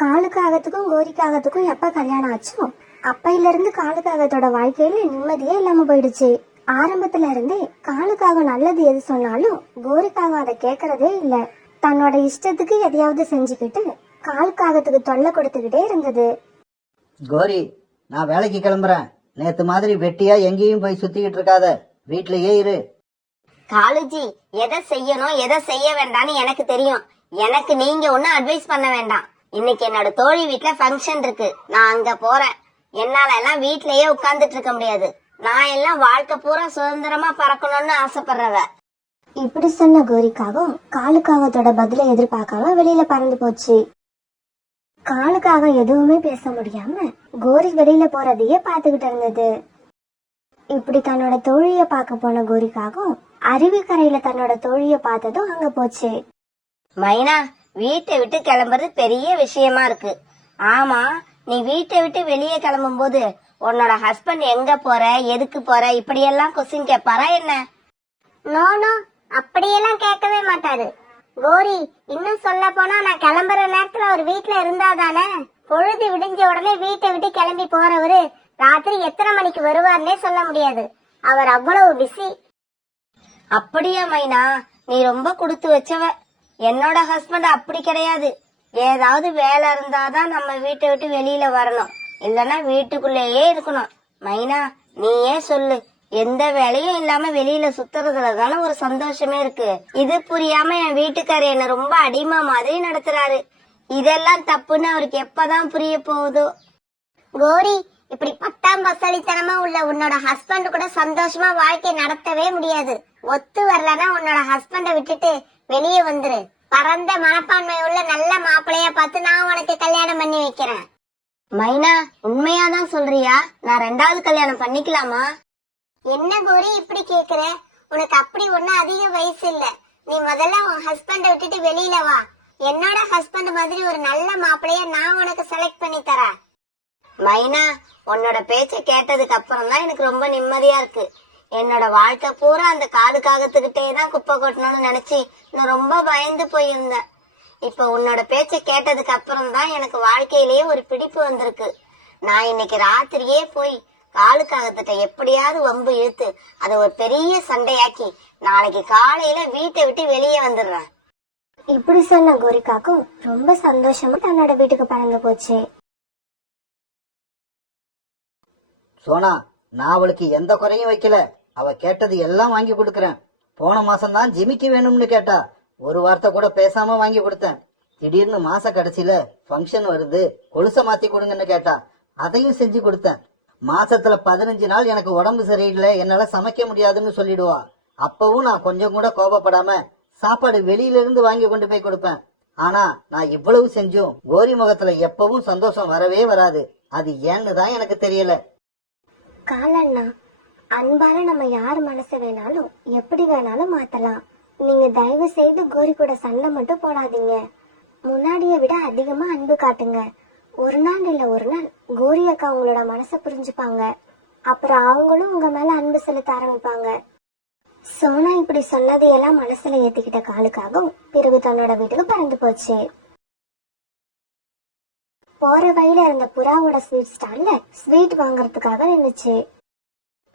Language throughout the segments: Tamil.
காலுக்காகத்துக்கும் கோரிக்காகத்துக்கும் எப்ப கல்யாணம் ஆச்சோ அப்பையில இருந்து காலுக்காகத்தோட வாழ்க்கையில நிம்மதியே இல்லாம போயிடுச்சு. ஆரம்பத்துல இருந்தே காலுக்காக நல்லது எது சொன்னாலும் கோரிக்காக அதை கேக்குறதே இல்ல. தன்னோட இஷ்டத்துக்கு எதையாவது செஞ்சுக்கிட்டு காலுக்காகத்துக்கு தொல்லை கொடுத்துக்கிட்டே இருந்தது. கோரி, நான் வேலைக்கு கிளம்புறேன். நேத்து மாதிரி வெட்டியா எங்கேயும் போய் சுத்திக்கிட்டு இருக்காத, வீட்லயே இரு. காலுஜி, எதை செய்யணும் எதை செய்ய வேண்டாம்னு எனக்கு தெரியும். எனக்கு நீங்க ஒன்னும் அட்வைஸ் பண்ண வேண்டாம். இன்னைக்கு என்னோட தோழி வீட்டுல ஃபங்க்ஷன் இருக்கு, நான் அங்க போறேன். என்னால எல்லாம் வீட்லயே உட்கார்ந்துட்டு இருக்க முடியாது. நான் எல்லாம் வாழ்க்கை பூரா சுதந்திரமா பறக்கணும்னு ஆசைப்படுறவ. இப்படி சொன்ன கோரிக்காகவும் காலுக்காகத்தோட பதில எதிர்பார்க்காம வெளியில பறந்து போச்சு. காலுக்காக எதுவுமே பேச முடியாம கோரி வெளியில போறதையே பாத்துக்கிட்டு இருந்தது. இப்படி தன்னோட தோழிய பார்க்க போன கோரிக்காகவும் அருவிக்கரையில தன்னோட தோழிய பார்த்ததும் அங்க போச்சு. மைனா, வீட்டை விட்டு கிளம்புறது பெரிய விஷயமா இருக்கு. ஆமா, நீ வீட்டை விட்டு வெளியே கிளம்பும் போது உன்னோட ஹஸ்பண்ட் எங்க போற, எதுக்கு போற, இப்படி எல்லாம் கொஸ்டின் கேட்பாரா என்ன? நோ, அப்படியெல்லாம் கேட்கவே மாட்டாரு. கோரி, இன்னும் சொல்ல போனா நான் கிளம்புற நேரத்துல அவர் வீட்டுல இருந்தாதானே. பொழுது விடிஞ்ச உடனே வீட்டை விட்டு கிளம்பி போறவரு ராத்திரி எத்தனை மணிக்கு வருவார்னே சொல்ல முடியாது. அவர் அவ்வளவு பிஸி. அப்படியா மைனா, நீ ரொம்ப கொடுத்து வச்சவ. என்னோட ஹஸ்பண்ட் அப்படி கிடையாது. ஏதாவது வேலை இருந்தாதான் நம்ம வீட்டை விட்டு வெளியில வரணும், இல்லன்னா வீட்டுக்குள்ளேயே இருக்கணும். மைனா, நீயே சொல்லு, எந்த வேலையும் இல்லாம வெளியில சுத்துறதுல தானே ஒரு சந்தோஷமே இருக்கு. இது புரியாம என் வீட்டுக்காரர் என்ன ரொம்ப அடிமை மாதிரி நடத்துறாரு. இதெல்லாம் தப்புன்னு அவருக்கு எப்பதான் புரிய போகுதோ. கோரி, இப்படி பத்தாம் பசலித்தனமா உள்ள உன்னோட ஹஸ்பண்ட் கூட சந்தோஷமா வாழ்க்கை நடத்தவே முடியாது. ஒத்து வரலன்னா உன்னோட ஹஸ்பண்ட விட்டுட்டு வெளியே வந்துரு. பரந்த மனப்பான்மை உள்ள நல்ல மாப்பிளைய பார்த்து நான் உனக்கு கல்யாணம் பண்ணி வைக்கிறேன். மைனா, உண்மையாதான் சொல்றியா? நான் 2வது கல்யாணம் பண்ணிக்கலாமா? என்ன கோரி இப்படி கேக்குற? உனக்கு அப்படி ஒண்ணு அதிக வயசு இல்ல. நீ முதல்ல உன் ஹஸ்பண்ட விட்டுட்டு வெளியில வா. என்னோட ஹஸ்பண்ட் மாதிரி ஒரு நல்ல மாப்பிளைய நான் உனக்கு செலக்ட் பண்ணி தரேன். மைனா, உன்னோட பேச்ச கேட்டதுக்கு அப்புறம் தான் எனக்கு ரொம்ப நிம்மதியா இருக்கு. என்னோட வாழ்க்கை பூரா அந்த காலுக்காகத்துக்கிட்டே தான் குப்பை கொட்டணும்னு நினைச்சு நான் ரொம்ப பயந்து போயிருந்தேன். இப்ப உன்னோட பேச்ச கேட்டதுக்கு அப்புறம் தான் எனக்கு வாழ்க்கையிலேயே ஒரு பிடிப்பு வந்திருக்கு. நான் இன்னைக்கு ராத்திரியே போய் காலுக்காகத்துட்ட எப்படியாவது வம்பு இழுத்து அதை ஒரு பெரிய சண்டையாக்கி நாளைக்கு காலையில வீட்டை விட்டு வெளியே வந்துடுறேன். இப்படி சொன்ன கோரிக்காக்கும் ரொம்ப சந்தோஷமா தன்னோட வீட்டுக்கு பறந்து போச்சு. சோனா, நான் அவளுக்கு எந்த குறையும் வைக்கல. அவ கேட்டது எல்லாம் வாங்கி கொடுக்கறேன். போன மாசம் தான் ஜிமிக்கி வேணும்னு கேட்டா, ஒரு வார்த்தை கூட பேசாம வாங்கி கொடுத்தேன். திடீர்னு மாச கடைசியில ஃபங்க்ஷன் வருது, கொலுசை மாத்தி கொடுங்கன்னு கேட்டா, அதையும் செஞ்சு கொடுத்தேன். மாசத்துல 15 நாள் எனக்கு உடம்பு சரியில்லை, என்னால சமைக்க முடியாதுன்னு சொல்லிடுவா. அப்பவும் நான் கொஞ்சம் கூட கோபப்படாம சாப்பாடு வெளியில இருந்து வாங்கி கொண்டு போய் கொடுப்பேன். ஆனா நான் இவ்வளவு செஞ்சும் கோரி முகத்துல எப்பவும் சந்தோஷம் வரவே வராது. அது ஏன்னு தான் எனக்கு தெரியல. காலண்ணா, அன்பால நம்ம யார் மனசு வேணாலும் எப்படி வேணாலும் மாத்தலாம். நீங்க தயவு செய்து கோரி கூட சண்டை மட்டும் போடாதீங்க. முன்னாடிய விட அதிகமா அன்பு காட்டுங்க. ஒரு நாள் இல்ல ஒரு நாள் கோரி அக்கா உங்களோட மனசை புரிஞ்சுப்பாங்க. அப்புறம் அவங்களும் உங்க மேல அன்பு செலுத்த ஆரம்பிப்பாங்க. சோனா இப்படி சொன்னதையெல்லாம் மனசுல ஏத்திக்கிட்ட காலுக்காகவும் பிறகு தன்னோட வீட்டுக்கு பறந்து போச்சு. போற வழியில இருந்த புறாவோட ஸ்வீட் ஸ்டால்ல ஸ்வீட் வாங்கறதுக்காக நின்னுச்சு.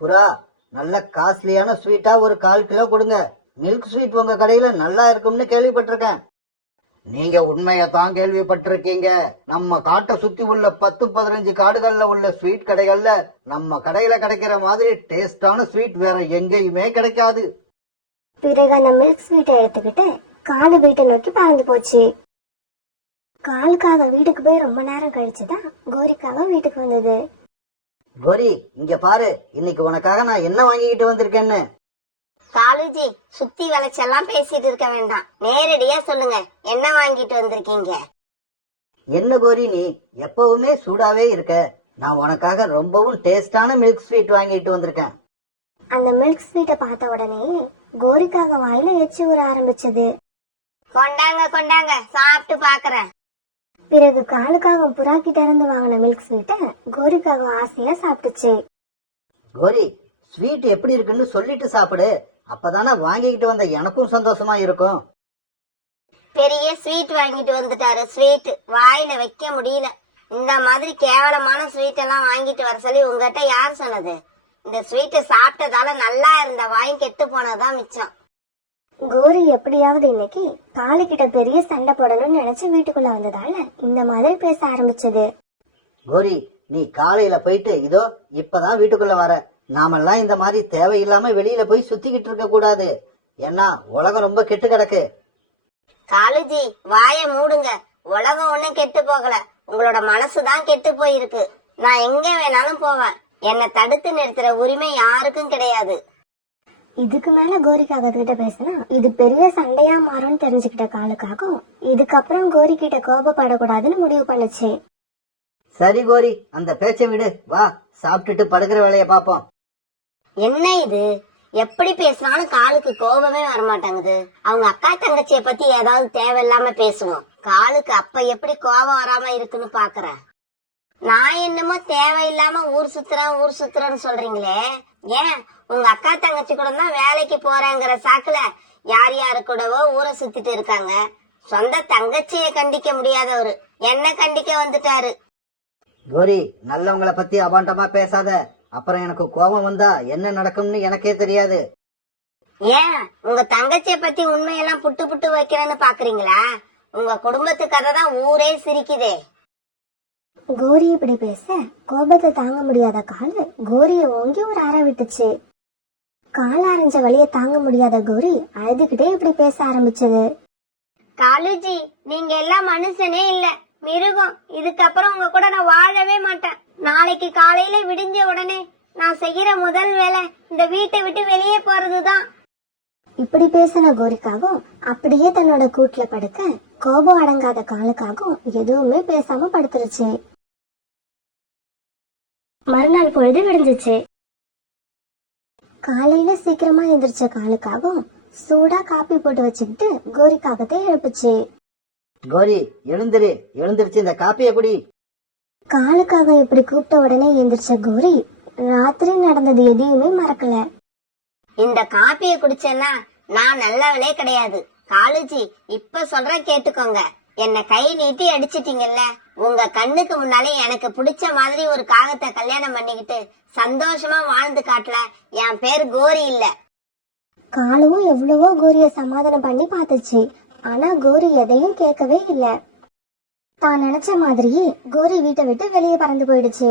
புறா, நல்ல காஸ்ட்லியான ஸ்வீட்டா ஒரு 1/4 கிலோ கொடுங்க. மில்க் ஸ்வீட் உங்க கடையில நல்லா இருக்கும்னு கேள்விப்பட்டிருக்கேன். நீங்க உண்மையத்தான் கேள்விப்பட்டிருக்கீங்க. நம்ம காட்டை சுத்தி உள்ள 10-15 காடுகள்ல உள்ள ஸ்வீட் கடைகள்ல நம்ம கடையில கிடைக்கிற மாதிரி டேஸ்டான ஸ்வீட் வேற எங்கேயுமே கிடைக்காது. பிறகு அந்த மில்க் ஸ்வீட்டை எடுத்துக்கிட்டு காலு வீட்டை நோக்கி பறந்து போச்சு. காலுக்காக வீட்டுக்கு போய் ரொம்ப நேரம் கழிச்சுதான் கோரிக்காக வீட்டுக்கு வந்தது. கோரி, இங்க பாரு, இன்னைக்கு உனக்காக நான் என்ன வாங்கிக்கிட்டு வந்திருக்கேன்னு. காலுஜி, சுத்தி வளைச்செல்லாம் பேசிட்டு இருக்க வேண்டாம், நேரடியா சொல்லுங்க, என்ன வாங்கிட்டு வந்திருக்கீங்க? என்ன கோரி, நீ எப்பவுமே சூடாவே இருக்க. நான் உனக்காக ரொம்பவும் டேஸ்டான மில்க் ஸ்வீட் வாங்கிட்டு வந்திருக்கேன். அந்த மில்க் ஸ்வீட்டை பார்த்த உடனே கோரிக்காக வாயில எச்சி ஊற ஆரம்பிச்சது. கொண்டாங்க கொண்டாங்க, சாப்பிட்டு பாக்குறேன். பிறகு காலுக்காக புறா கிட்ட இருந்து வாங்கின மில்க் ஸ்வீட்டை கோரிக்காக ஆசையா சாப்பிட்டுச்சு. கோரி, ஸ்வீட் எப்படி இருக்குன்னு சொல்லிட்டு சாப்பிடு. அப்பதானே வாங்கிக்கிட்டு வந்த எனக்கும் சந்தோஷமா இருக்கும். பெரிய ஸ்வீட் வாங்கிட்டு வந்துட்டாரு. ஸ்வீட் வாயில வைக்க முடியல. இந்த மாதிரி கேவலமான ஸ்வீட் எல்லாம் வாங்கிட்டு வர சொல்லி உங்ககிட்ட யார் சொன்னது? இந்த ஸ்வீட்டை சாப்பிட்டதால நல்லா இருந்த வாயும் கெட்டு போனதுதான் மிச்சம். கோரி எப்படியாவது இன்னைக்கு காளிக்கிட்ட பெரிய சண்டை போடணும்னு நினைச்சு வீட்டுக்குள்ள வந்ததால இந்த மாதிரி பேச ஆரம்பிச்சது. கோரி, நீ காலையில போயிட்டு இதோ இப்பதான் வீட்டுக்குள்ள வர. நாமெல்லாம் இந்த மாதிரி தேவையில்லாம வெளியில போய் சுத்திக்கிட்டு இருக்க கூடாது. ஏன்னா உலகம் ரொம்ப கெட்டு கிடக்கு. காலுஜி, வாய மூடுங்க. உலகம் ஒண்ணும் கெட்டு போகல, உங்களோட மனசுதான் கெட்டு போயிருக்கு. நான் எங்க வேணாலும் போவேன். என்னை தடுத்து நிறுத்துற உரிமை யாருக்கும் கிடையாது. இதுக்கு மேல கோரிக்காக கிட்ட பேசினா இது பெரிய சண்டையா மாறும்னு தெரிஞ்சுக்கிட்ட காலுக்காகவும் இதுக்கப்புறம் கோரி கிட்ட கோபப்படக்கூடாதுன்னு முடிவு பண்ணுச்சு. சரி கோரி, அந்த பேச்சை விடு. வா, சாப்பிட்டுட்டு படுக்கிற வேலைய பாப்போம். என்ன இது? எப்படி பேசினாலும் காலுக்கு கோபமே வரமாட்டாங்குது. அவங்க அக்கா தங்கச்சிய பத்தி ஏதாவது தேவையில்லாம பேசுவோம். காலுக்கு அப்ப எப்படி கோபம் வராம இருக்குன்னு பாக்குறேன். நான் என்னமோ தேவையில்லாம ஊர் சுத்துறேன்னு சொல்றீங்களே. ஏன் உங்க அக்கா தங்கச்சி கூட தான் வேலைக்கு போறேங்கிற சாக்குல யார் யாரு கூடவோ ஊரை சுத்திட்டு இருக்காங்க. சொந்த தங்கச்சிய கண்டிக்க முடியாதவரு என்ன கண்டிக்க வந்துட்டாரு. கோரி, நல்லவங்களை பத்தி அபாண்டமா பேசாத. அப்புறம் எனக்கு கோபம் வந்தா என்ன நடக்கும்னு எனக்கே தெரியாது. ஏன் உங்க தங்கச்சிய பத்தி உண்மையெல்லாம் புட்டு புட்டு வைக்கிறேன்னு பாக்குறீங்களா? உங்க குடும்பத்து கதை தான் ஊரே சிரிக்குதே. கோரி இப்படி பேச கோபத்தை தாங்க முடியாத காலு கோரிய ஓங்கி ஒரு அறை விட்டுச்சு. கால் அரைஞ்ச வழிய தாங்க முடியாத கோரி அழுதுகிட்டே இப்படி பேச ஆரம்பிச்சது. காலுஜி, நீங்க எல்லாம் மனுஷனே இல்ல, மிருகம். இதுக்கப்புறம் உங்க கூட நான் வாழவே மாட்டேன். நாளைக்கு காலையில விடிஞ்ச உடனே நான் செய்யற முதல் வேலை இந்த வீட்டை விட்டு வெளியே போறதுதான். இப்படி பேசின கோரிக்காகவும் அப்படியே தன்னோட கூட்டுல படுக்க கோபம் அடங்காத காலுக்காகவும் எதுவுமே பேசாம படுத்துருச்சு. மறுநாள் பொழுது விடிஞ்சிச்சு. காலையில சீக்கிரமா எந்திரிச்ச காலுக்காகவும் சூடா காப்பி போட்டு வச்சுக்கிட்டு கோரிக்காகத்தை எழுப்புச்சு. கோரி, எழுந்திருச்சு இந்த காப்பிய குடி. காலுக்காக இப்படி கூப்பிட்ட உடனே எந்திரிச்ச கோரி ராத்திரி நடந்தது எதையுமே மறக்கல. இந்த காப்பிய குடிச்சேன்னா நான் நல்லவளே கிடையாது. காலுஜி, இப்ப சொல்ற கேட்டுக்கோங்க. என்ன கை நீட்டி அடிச்சிட்டீங்கல்ல, உங்க கண்ணுக்கு முன்னாலே எனக்கு பிடிச்ச மாதிரி ஒரு காகத்தை கல்யாணம் பண்ணிக்கிட்டு சந்தோஷமா வாழ்ந்து காட்டல என் பேர் கோரி இல்ல. காலுவும் எவ்வளவோ கோரிய சமாதானம் பண்ணி பார்த்துச்சு. ஆனா கோரி எதையும் கேட்கவே இல்ல. தான் நினைச்ச மாதிரியே கோரி வீட்டை விட்டு வெளியே பறந்து போயிடுச்சு.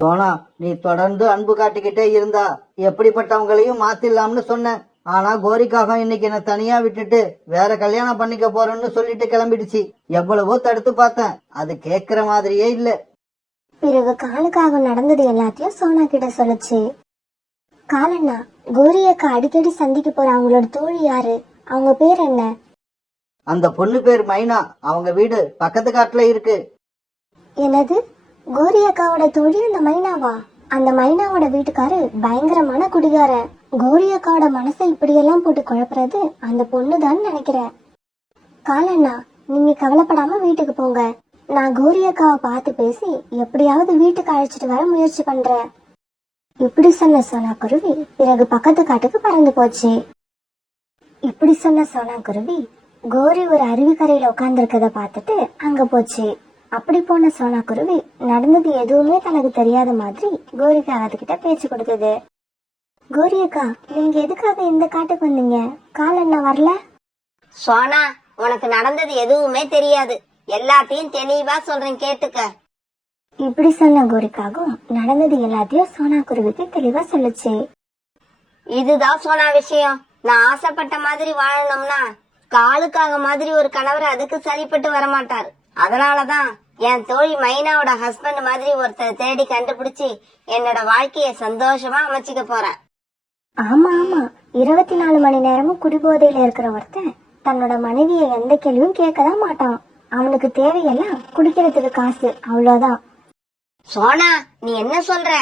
சோனா, நீ தொடர்ந்து அன்பு காட்டிக்கிட்டே இருந்தா எப்படிப்பட்டவங்களையும் மாத்திடலாம்னு சொன்ன. ஆனா கோரிக்காக இன்னைக்கு என்ன தனியா விட்டுட்டு வேற கல்யாணம் பண்ணிக்க போறேன்னு சொல்லிட்டு கிளம்பிடுச்சு. எவ்வளவோ தடுத்து பார்த்தேன், அது கேக்குற மாதிரியே இல்ல. பிறகு காலுக்காக நடந்தது எல்லாத்தையும் சோனா கிட்ட சொல்லுச்சு. காலண்ணா, கோரி அக்கா அடிக்கடி சந்திக்க போற அவங்களோட தோழி யாரு? அவங்க பேர் என்ன? அந்த பொண்ணு பேர் மைனா. அவங்க வீடு பக்கத்து காட்டுல இருக்கு. என்னது? கோரி அக்காவோட தோழி அந்த மைனாவா? அந்த மைனாவோட வீட்டுக்காரு பயங்கரமான குடிகாரன். கோரி அக்காவோட மனசை இப்படியெல்லாம் போட்டு குழப்புறது அந்த பொண்ணுதான் நினைக்கிறேன். காலண்ணா, நீங்க கவலைப்படாம வீட்டுக்கு போங்க. நான் கோரி அக்காவை பார்த்து பேசி எப்படியாவது வீட்டுக்கு அழைச்சிட்டு வர முயற்சி பண்றேன். இப்படி சொன்ன சோனா குருவி பிறகு பக்கத்து காட்டுக்கு பறந்து போச்சு. இப்படி சொன்ன சோனா குருவி கோரி ஒரு அருவிக்கரையில உட்கார்ந்து இருக்கத பார்த்துட்டு அங்க போச்சு. அப்படி போன சோனா குருவி நடந்தது எதுவுமே தனக்கு தெரியாத மாதிரி கோரிக்கா கிட்ட பேச்சு கொடுத்தது. கோரி அக்கா, நீங்க எதுக்காக இந்த காட்டுக்கு வந்தீங்க? காலண்ணா வரல? சோனா, உனக்கு நடந்தது எதுவுமே தெரியாது. எல்லாத்தையும் தெளிவா சொல்றேன் கேட்டுக்க. இப்படி சொன்ன கோரிக்காகவும் நடந்தது எல்லாத்தையும் சோனா குருவிக்கு தெளிவா சொல்லுச்சு. இதுதான் சோனா விஷயம். நான் ஆசைப்பட்ட மாதிரி வாழணும்னா காலுக்காக மாதிரி ஒரு கணவர் அதுக்கு சரிப்பட்டு வரமாட்டார். அதனாலதான் என் தோழி மைனாவோட ஹஸ்பண்ட் மாதிரி ஒருத்தர் தேடி கண்டுபிடிச்சு என்னோட வாழ்க்கைய சந்தோஷமா அமைச்சுக்க போறேன். ஆமா ஆமா, 24 மணி நேரமும் குடிபோதையில இருக்கிற ஒருத்தன் தன்னோட மனைவியை எந்த கேள்வியும் கேட்கதான் மாட்டான். அவனுக்கு தேவையெல்லாம் குடிக்கிறதுக்கு காசு, அவ்வளவுதான். சோனா, நீ என்ன சொல்ற?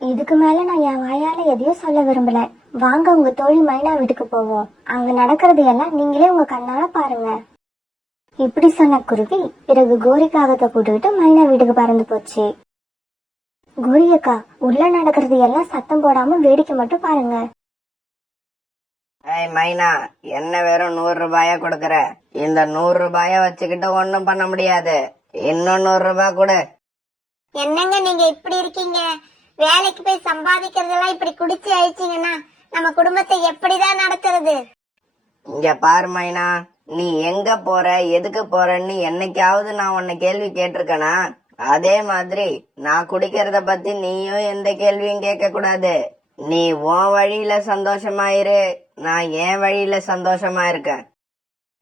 இதுக்கு மேல நான் என் வாயால எதையும் சொல்ல விரும்பல. வாங்க உங்க தோழி மைனா வீட்டுக்கு போவோம். அங்க நடக்கிறது எல்லாம் நீங்களே உங்க கண்ணால பாருங்க. இப்படி சொன்ன குருவி பிறகு கோரிக்காகத்தை போட்டுக்கிட்டு மைனா வீட்டுக்கு பறந்து போச்சு. கோரி அக்கா, உள்ள நடக்கிறது எல்லாம் சத்தம் போடாம வேடிக்கை மட்டும் பாருங்க. ஏய் மைனா, என்ன வெறும் 100 ரூபாயா கொடுக்கற? இந்த 100 ரூபாய வச்சுக்கிட்டு ஒண்ணும் பண்ண முடியாது. இன்னும் 100 ரூபாய் கொடு. என்னங்க நீங்க இப்படி இருக்கீங்க? வேலைக்கு போய் சம்பாதிக்கிறதெல்லாம் இப்படி குடிச்சு அழிச்சீங்கன்னா நம்ம குடும்பத்தை எப்படிதான் நடத்துறது? இங்க பாரு மைனா, நீ எங்க போற எதுக்கு போறன்னு என்னைக்காவது நான் உன்னை கேள்வி கேட்டிருக்கனா? அதே மாதிரி நான் குடிக்கிறத பத்தி நீயும் எந்த கேள்வியும் கேட்க கூடாது. நீ உன் வழியில சந்தோஷமா இரு, நான் என் வழியில சந்தோஷமா இருக்கேன்.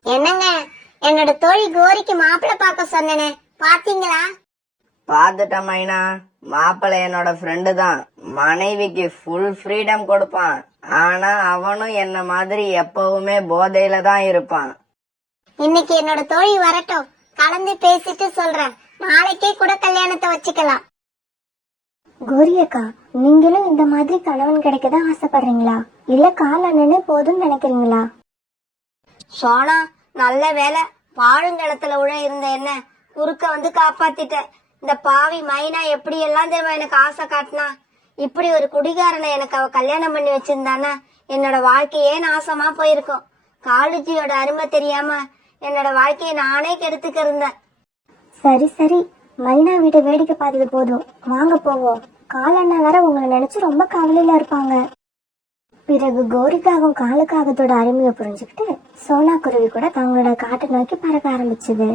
என்னங்க, என்னோட தோழி கோரிக்கு மாப்பிள்ளை பார்க்க சொன்னேனே, பாத்தீங்களா? பாத்துட்ட மைனா, மாப்பிள்ளை என்னோட ஃப்ரெண்டு தான். மனைவிக்கு ஃபுல் ஃப்ரீடம் கொடுப்பான். ஆனா அவனும் என்ன மாதிரி எப்பவுமே போதையில தான் இருப்பான். இன்னைக்கு என்னோட தோழி வரட்டும், கலந்து பேசிட்டு சொல்றேன். நாளைக்கே கூட கல்யாணத்தை வச்சுக்கலாம். கோரி அக்கா, நீங்களும் இந்த மாதிரி கணவன் கிடைக்கதான் ஆசைப்படுறீங்களா? இல்ல காலண்ணனே போதும்னு நினைக்கிறீங்களா? சோனா, நல்ல வேலை பாழுங்கிணத்துல உழ இருந்த என்ன குறுக்க வந்து காப்பாத்திட்ட. இந்த பாவி மைனா எப்படி எல்லாம் தெரியுமா எனக்கு ஆசை காட்டினா. இப்படி ஒரு குடிகாரனை எனக்கு அவ கல்யாணம் பண்ணி வச்சிருந்தானா என்னோட வாழ்க்கையே நாசமா போயிருக்கும். காலேஜியோட அருமை தெரியாம என்னோட வாழ்க்கையை நானே கெடுத்துக்க இருந்தேன். சரி சரி, மைனா வீட்டை வேடிக்கை பார்த்தது போதும், வாங்க போவோம். காலண்ணா வேற உங்களை நினைச்சு ரொம்ப கவலையில இருப்பாங்க. பிறகு கோரிக்காகவும் காலுக்காகத்தோட அருமையை புரிஞ்சுக்கிட்டு சோனா குருவி கூட தங்களோட காட்டை நோக்கி பறக்க ஆரம்பிச்சது.